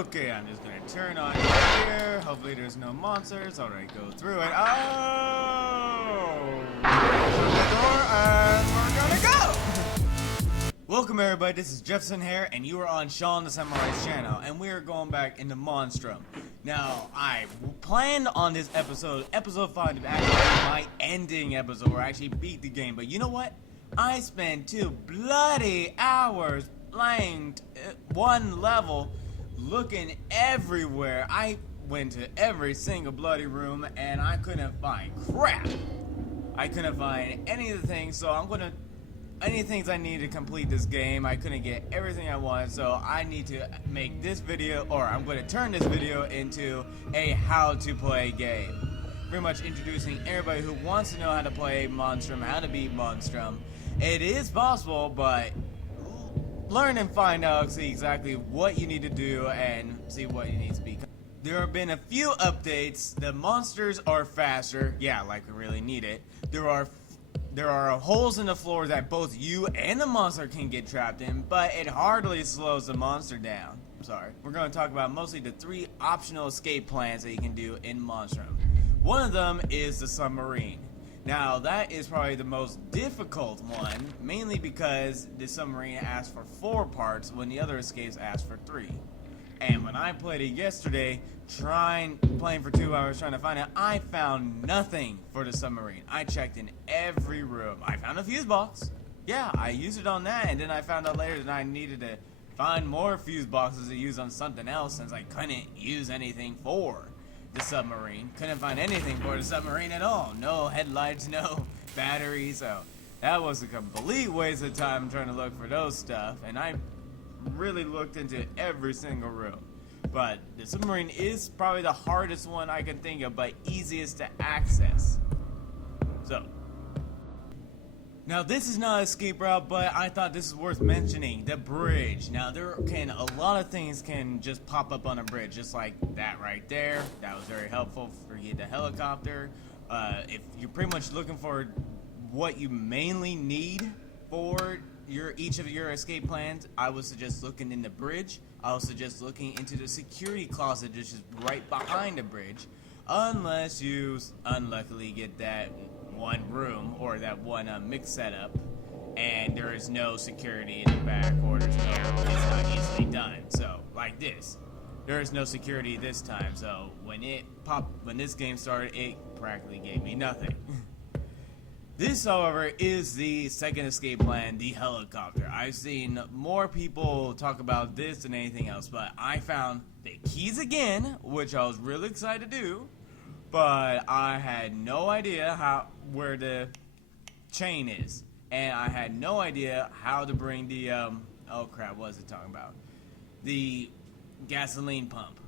Okay, I'm just gonna turn on here. Hopefully there's no monsters. Alright, go through it. Oh! Shut the door and we're gonna go! Welcome everybody, this is Jefferson here, and you are on Sean the Samurai's channel, and we are going back into Monstrum. Now, I planned on this episode 5, to actually be my ending episode where I actually beat the game, but you know what? I spent 2 bloody hours playing one level, looking everywhere. I went to every single bloody room and I couldn't find crap. I couldn't find any of the things, so any things I need to complete this game. I couldn't get everything I wanted, so I need to make this video, or I'm going to turn this video into a how to play game. Pretty much introducing everybody who wants to know how to play Monstrum, how to beat Monstrum. It is possible, but learn and find out, see exactly what you need to do and see what you need to be. There have been a few updates. The monsters are faster. Yeah, like we really need it. There are holes in the floor that both you and the monster can get trapped in, but it hardly slows the monster down. I'm sorry. We're going to talk about mostly the 3 optional escape plans that you can do in Monstrum. One of them is the submarine. Now, that is probably the most difficult one, mainly because the submarine asks for 4 parts when the other escapes ask for 3. And when I played it yesterday, playing for 2 hours trying to find it, I found nothing for the submarine. I checked in every room. I found a fuse box. Yeah, I used it on that, and then I found out later that I needed to find more fuse boxes to use on something else since I couldn't use anything for the submarine. Couldn't find anything for the submarine at all. No headlights, no batteries, so that was a complete waste of time trying to look for those stuff, and I really looked into every single room. But the submarine is probably the hardest one I can think of, but easiest to access. So, now this is not an escape route, but I thought this is worth mentioning. The bridge. Now a lot of things can just pop up on a bridge, just like that right there. That was very helpful for you, the helicopter. If you're pretty much looking for what you mainly need for each of your escape plans, I would suggest looking in the bridge. I would suggest looking into the security closet, which is right behind the bridge, unless you unluckily get that one room or that one mix setup and there is no security in the back, or it's not easily done. So like this, there is no security this time, so when this game started, it practically gave me nothing. This, however, is the second escape plan, the helicopter. I've seen more people talk about this than anything else, but I found the keys again, which I was really excited to do, but I had no idea where the chain is, and I had no idea how to bring the oh crap, what was it talking about? The gasoline pump.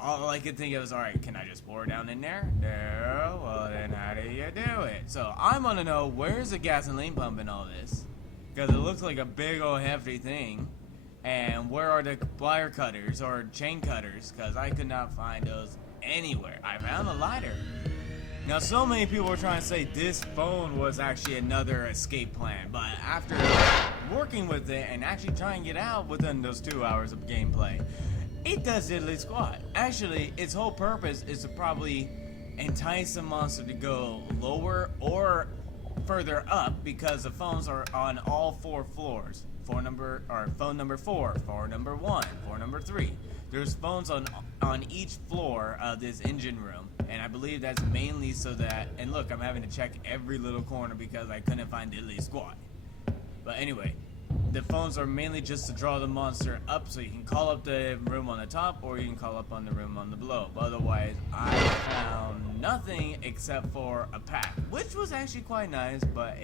All I could think of was, alright, can I just pour it down in there? No, well then how do you do it? So I want to know, where's the gasoline pump in all this? Because it looks like a big old hefty thing. And where are the wire cutters or chain cutters? Because I could not find those anywhere. I found a lighter. Now, so many people were trying to say this phone was actually another escape plan, but after working with it and actually trying to get out within those 2 hours of gameplay, it does diddly squat. Actually, its whole purpose is to probably entice the monster to go lower or further up, because the phones are on all 4 floors. Phone number 4, phone number 1, phone number 3. There's phones on each floor of this engine room, and I believe that's mainly so that, and look, I'm having to check every little corner because I couldn't find diddly squat. But anyway, the phones are mainly just to draw the monster up, so you can call up the room on the top or you can call up on the room on the below. But otherwise, I found nothing except for a pack, which was actually quite nice, but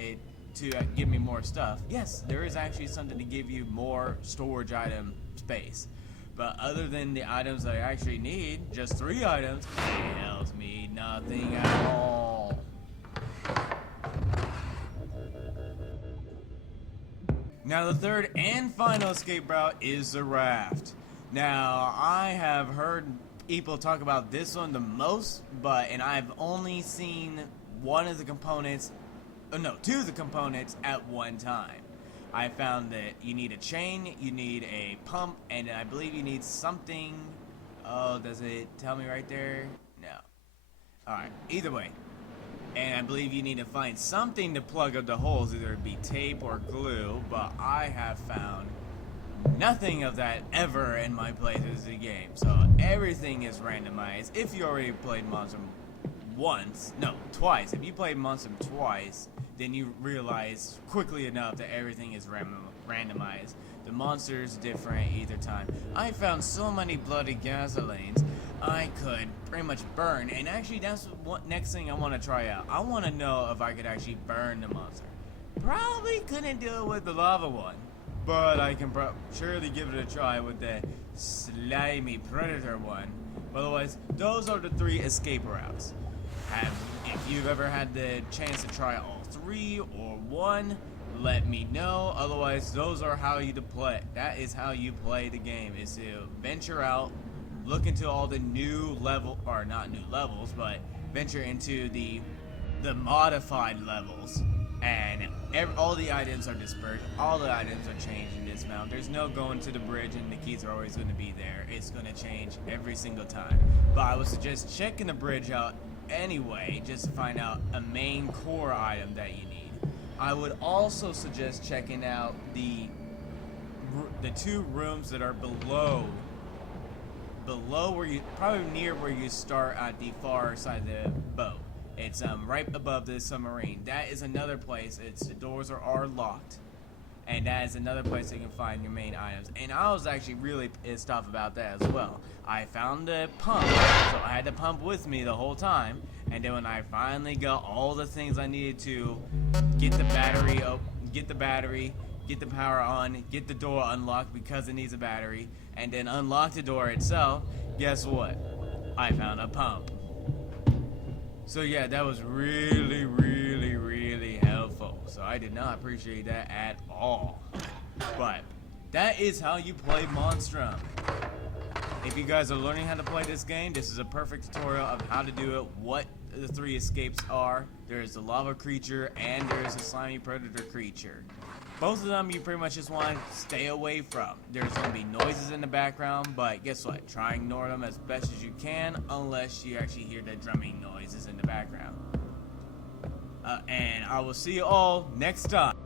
to give me more stuff. Yes, there is actually something to give you more storage item space. But other than the items I actually need, just 3 items, it helps me nothing at all. Now the third and final escape route is the raft. Now I have heard people talk about this one the most, and I've only seen one of the components, no, 2 of the components at one time. I found that you need a chain, you need a pump, and I believe you need something Oh, does it tell me right there? No. Alright, either way. And I believe you need to find something to plug up the holes, either it be tape or glue, but I have found nothing of that ever in my playthrough of the game. So everything is randomized. If you already played Monstrum twice. If you played Monstrum twice, then you realize quickly enough that everything is randomized. The monsters different either time. I found so many bloody gasolines I could pretty much burn, and actually that's what next thing I want to try out. I want to know if I could actually burn the monster. Probably couldn't do it with the lava one, but I can surely give it a try with the slimy predator one. Otherwise, those are the 3 escape routes. If you've ever had the chance to try all 3 or 1, let me know. Otherwise, those are how you play. That is how you play the game, is to venture out, look into all the new level, or not new levels, but venture into the modified levels, and all the items are dispersed, all the items are changed in this mount. There's no going to the bridge and the keys are always going to be there. It's going to change every single time. But I would suggest checking the bridge out anyway, just to find out a main core item that you need. I would also suggest checking out the 2 rooms that are below where you, probably near where you start at the far side of the boat. It's right above the submarine. That is another place. The doors are locked, and that is another place you can find your main items. And I was actually really pissed off about that as well. I found the pump, so I had the pump with me the whole time. And then when I finally got all the things I needed to get the battery up, get the power on, get the door unlocked because it needs a battery, and then unlock the door itself, guess what? I found a pump. So yeah, that was really, really, really helpful. So I did not appreciate that at all. But that is how you play Monstrum. If you guys are learning how to play this game, this is a perfect tutorial of how to do it, what the 3 escapes are. There is the lava creature and there is a slimy predator creature. Both of them you pretty much just want to stay away from. There's going to be noises in the background, but guess what? Try and ignore them as best as you can, unless you actually hear the drumming noises in the background. And I will see you all next time.